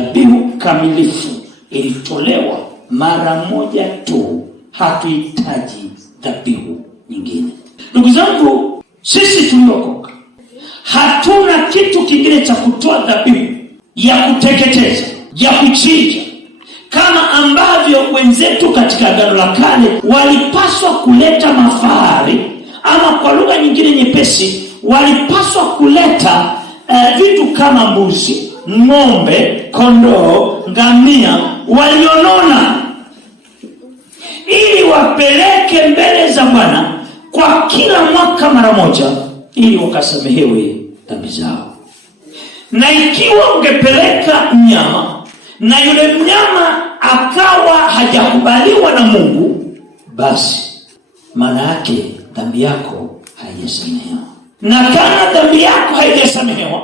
Dhabihu kamilifu ilitolewa mara moja tu, hatuhitaji dhabihu nyingine. Ndugu zangu, sisi tuliokoka hatuna kitu kingine cha kutoa dhabihu ya kuteketeza, ya kuchinja, kama ambavyo wenzetu katika Agano la Kale walipaswa kuleta mafahari, ama kwa lugha nyingine nyepesi walipaswa kuleta vitu kama mbuzi, ng'ombe, kondoo, ngamia walionona, ili wapeleke mbele za Bwana kwa kila mwaka mara moja, ili wakasamehewe dhambi zao. Na ikiwa ungepeleka mnyama na yule mnyama akawa hajakubaliwa na Mungu, basi maana yake dhambi yako haijasamehewa. Na kama dhambi yako haijasamehewa,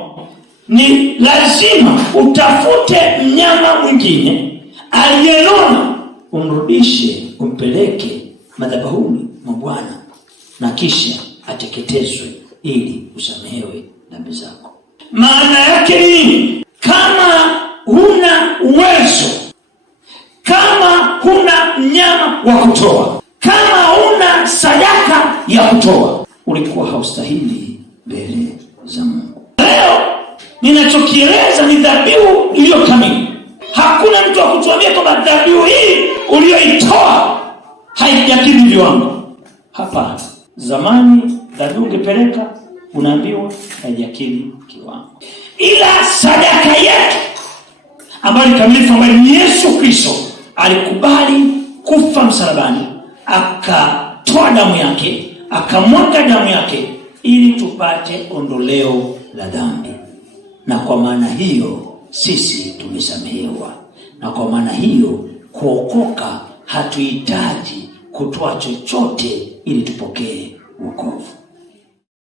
ni lazima utafute mnyama mwingine aliyenona, umrudishe, umpeleke madhabahuni mwa Bwana, na kisha ateketezwe ili usamehewe dhambi zako. Maana yake nini? Kama huna uwezo, kama huna mnyama wa kutoa, kama huna sadaka ya kutoa, ulikuwa haustahili mbele za Mungu. Leo ninachokieleza ni dhabihu iliyo kamili. Hakuna mtu wa kutuambia kwamba dhabihu hii uliyoitoa haijakidhi viwango. Hapana. Zamani dhabihu ungepeleka, unaambiwa haijakidhi kiwango. Ila sadaka yetu ambayo ni kamilifu, ambayo ni Yesu Kristo alikubali kufa msalabani, akatoa damu yake, akamwaga damu yake ili tupate ondoleo la dhambi. Na kwa maana hiyo sisi tumesamehewa. Na kwa maana hiyo kuokoka hatuhitaji kutoa chochote ili